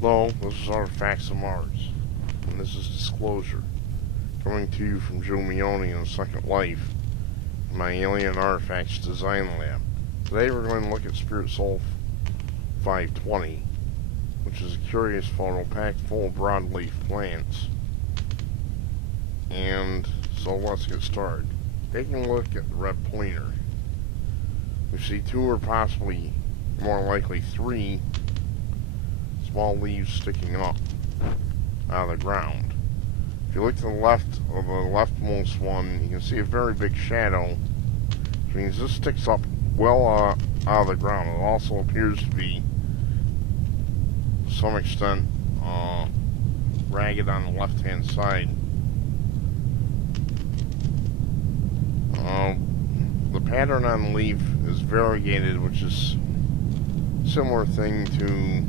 Hello, this is Artifacts of Mars, and this is Disclosure, coming to you from Joe Mione in Second Life, in my Alien Artifacts Design Lab. Today we're going to look at Spirit Soul 520, which is a curious photo packed full of broadleaf plants. And so let's get started. Taking a look at the red pointer, we see two or possibly more likely three small leaves sticking up out of the ground. If you look to the left of the leftmost one, you can see a very big shadow, which means this sticks up well out of the ground. It also appears to be, to some extent, ragged on the left-hand side. The pattern on the leaf is variegated, which is a similar thing to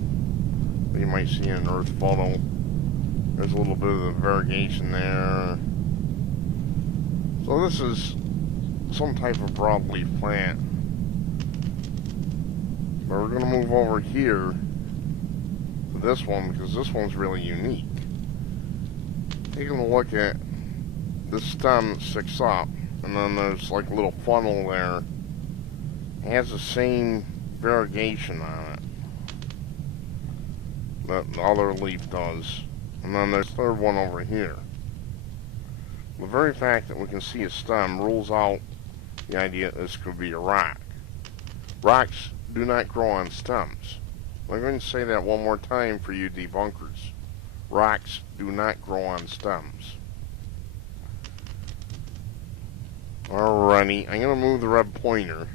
you might see in an Earth photo. There's a little bit of the variegation there. So this is some type of broadleaf plant. But we're going to move over here to this one because this one's really unique. Taking a look at this stem that sticks up, and then there's like a little funnel there. It has the same variegation on it that the other leaf does. And then there's a third one over here. The very fact that we can see a stem rules out the idea that this could be a rock. Rocks do not grow on stems. I'm going to say that one more time for you debunkers. Rocks do not grow on stems. Alrighty, I'm going to move the red pointer.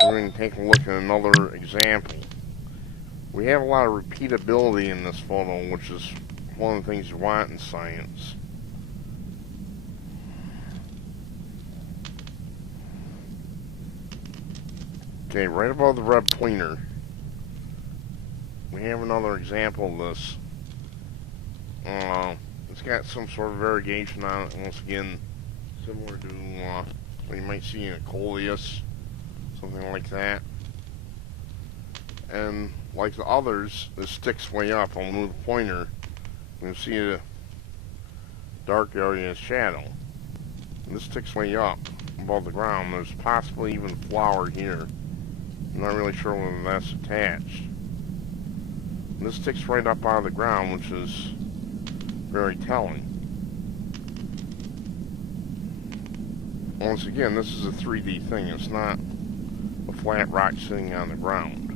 We're going to take a look at another example. We have a lot of repeatability in this photo, which is one of the things you want in science. Okay, right above the red pointer, we have another example of this. It's got some sort of variegation on it, once again, similar to what you might see in a coleus, something like that. And like the others, this sticks way up. I'll move the pointer. You can see the dark area is shadow. And this sticks way up above the ground. There's possibly even flower here. I'm not really sure whether that's attached. And this sticks right up out of the ground, which is very telling. Once again, this is a 3D thing. It's not a flat rock sitting on the ground.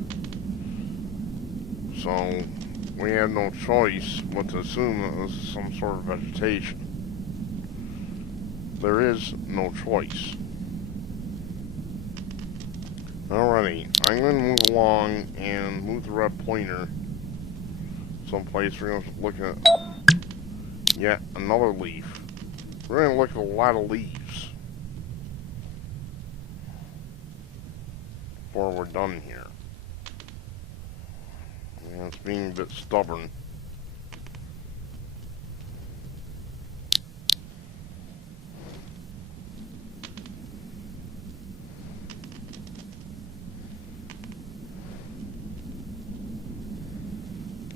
So we have no choice but to assume that this is some sort of vegetation. There is no choice. Alrighty, I'm going to move along and move the red pointer someplace. We're going to look at yet another leaf. We're going to look at a lot of leaves before we're done here. And it's being a bit stubborn.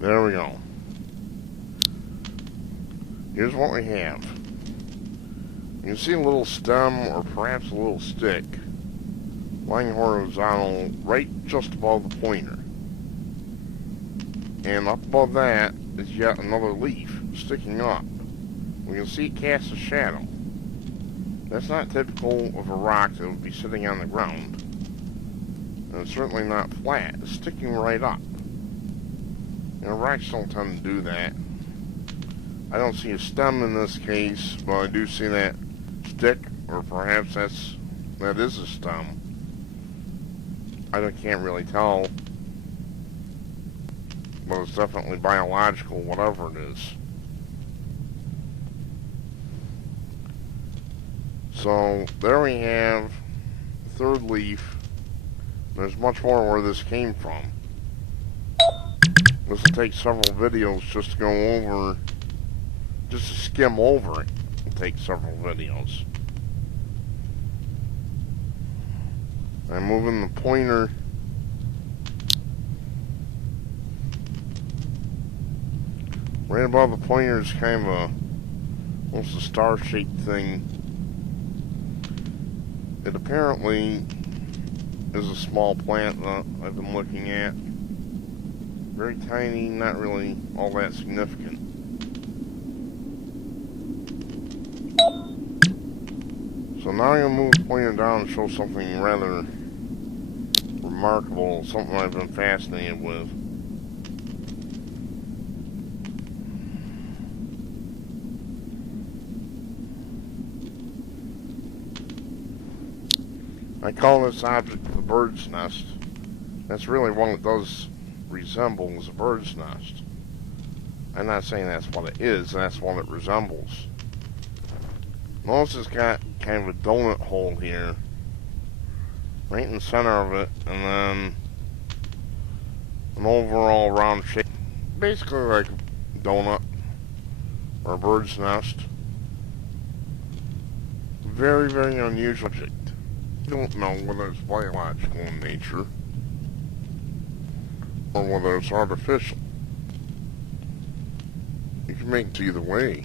There we go. Here's what we have. You can see a little stem or perhaps a little stick lying horizontal right just above the pointer. And up above that is yet another leaf sticking up. We can see it casts a shadow. That's not typical of a rock that would be sitting on the ground. And it's certainly not flat. It's sticking right up. You know, rocks don't tend to do that. I don't see a stem in this case, but I do see that stick, or perhaps that is a stem. I can't really tell. But it's definitely biological, whatever it is. So, there we have the third leaf. There's much more where this came from. This will take several videos just to go over, just to skim over it. It'll take several videos. I'm moving the pointer Right above the pointer is kind of almost a star-shaped thing. It apparently is a small plant that I've been looking at. Very tiny, not really all that significant. So now I'm going to move the pointer down and show something rather remarkable, something I've been fascinated with. I call this object the bird's nest. That's really one that does resemble a bird's nest. I'm not saying that's what it is, that's what it resembles. Notice it's got kind of a donut hole here, right in the center of it, and then an overall round shape, basically like a donut or a bird's nest. Very, very unusual object. I don't know whether it's biological in nature or whether it's artificial. You can make it either way.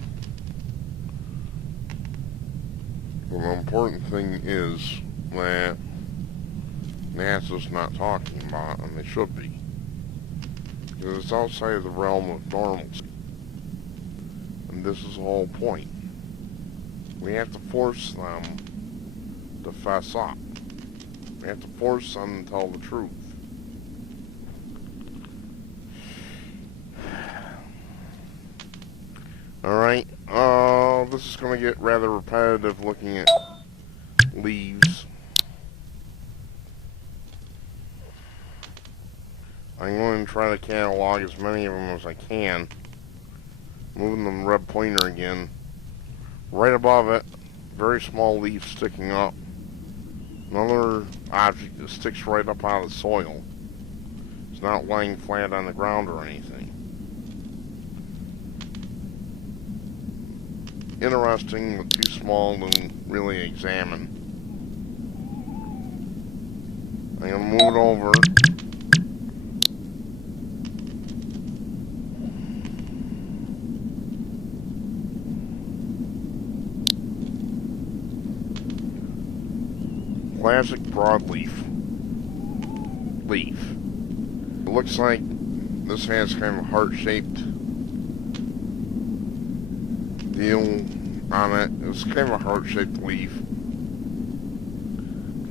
But the important thing is that NASA's not talking about it, and they should be. Because it's outside of the realm of normalcy. And this is the whole point. We have to force them to fess up. We have to force them to tell the truth. Alright, this is going to get rather repetitive looking at leaves. I'm going to try to catalog as many of them as I can. Moving the red pointer again. Right above it, very small leaf sticking up. Another object that sticks right up out of the soil. It's not lying flat on the ground or anything. Interesting, but too small to really examine. I'm going to move it over. Classic broadleaf leaf. It looks like this has kind of a heart-shaped deal on it. It's kind of a heart-shaped leaf.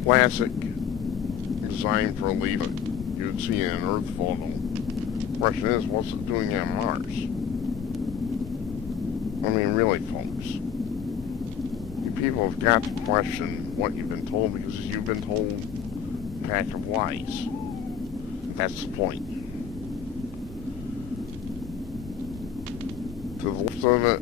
Classic design for a leaf that you would see in an Earth photo. The question is, what's it doing on Mars? I mean, really, folks. You people have got to question what you've been told, because you've been told a pack of lies. That's the point. To the left of it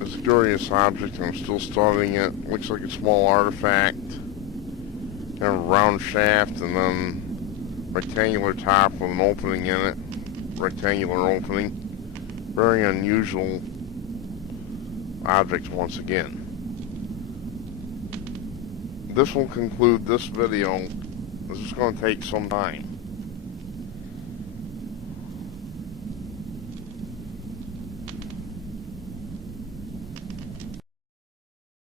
is a curious object. I'm still studying it. Looks like a small artifact. Kind of a round shaft and then rectangular top with an opening in it. Rectangular opening. Very unusual object once again. This will conclude this video. This is going to take some time.